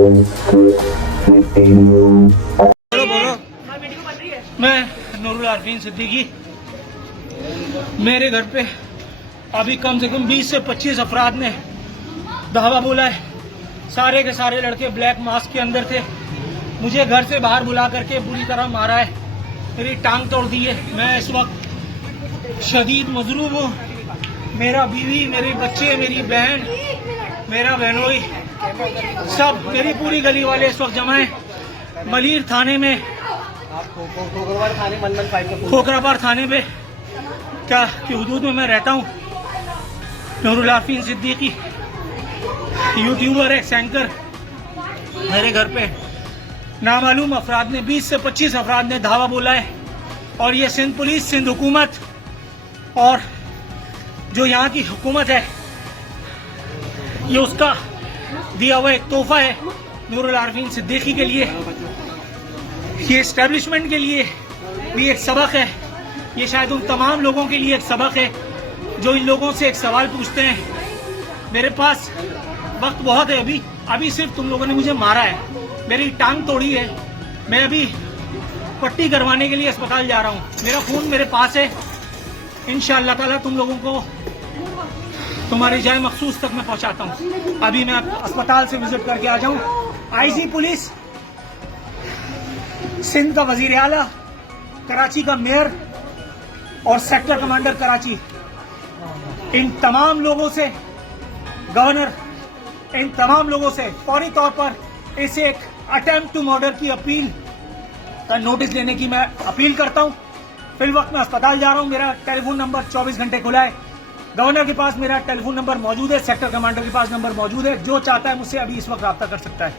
बोलो बोलो। मैं नूरुल आरफीन सिद्दीकी, मेरे घर पे अभी कम से कम 20 से 25 अफराद ने धावा बोला है। सारे के सारे लड़के ब्लैक मास्क के अंदर थे। मुझे घर से बाहर बुला करके बुरी तरह मारा है, मेरी टांग तोड़ दी है। मैं इस वक्त शदीद मजरूब हूँ। मेरा बीवी, मेरे बच्चे, मेरी बहन, मेरा बहनोई, सब मेरी पूरी गली वाले इस वक्त जमा है मलीर थाने में, खोखराबाद थाने पे क्या की हुदूद में मैं रहता हूँ। नूरुल आरफीन सिद्दीकी यूट्यूबर है, एंकर। मेरे घर पे नामालूम अफराद ने 20 से 25 अफराद ने धावा बोला है और ये सिंध पुलिस, सिंध हुकूमत और जो यहाँ की हुकूमत है, ये उसका दिया हुआ एक तोहफा है नूरुल आरफीन सिद्दीकी के लिए। ये एस्टेब्लिशमेंट के लिए भी एक सबक है। ये शायद उन तमाम लोगों के लिए एक सबक है जो इन लोगों से एक सवाल पूछते हैं। मेरे पास वक्त बहुत है, अभी सिर्फ तुम लोगों ने मुझे मारा है, मेरी टांग तोड़ी है। मैं अभी पट्टी करवाने के लिए अस्पताल जा रहा हूँ। मेरा खून मेरे पास है। इंशाअल्लाह ताला तुम लोगों को तुम्हारी जाए मखसूस तक मैं पहुँचाता हूँ। अभी मैं अस्पताल से विजिट करके आ जाऊँ। आईजी पुलिस, सिंध का वजीर आला, कराची का मेयर और सेक्टर कमांडर कराची, इन तमाम लोगों से, गवर्नर, इन तमाम लोगों से फौरी तौर पर इसे एक अटेम्प्ट टू मर्डर की अपील का नोटिस लेने की मैं अपील करता हूं। फिल वक्त मैं अस्पताल जा रहा हूं। मेरा टेलीफोन नंबर 24 घंटे खुला है। गवर्नर के पास मेरा टेलीफोन नंबर मौजूद है, सेक्टर कमांडर के पास नंबर मौजूद है। जो चाहता है मुझसे अभी इस वक्त रब्ता कर सकता है।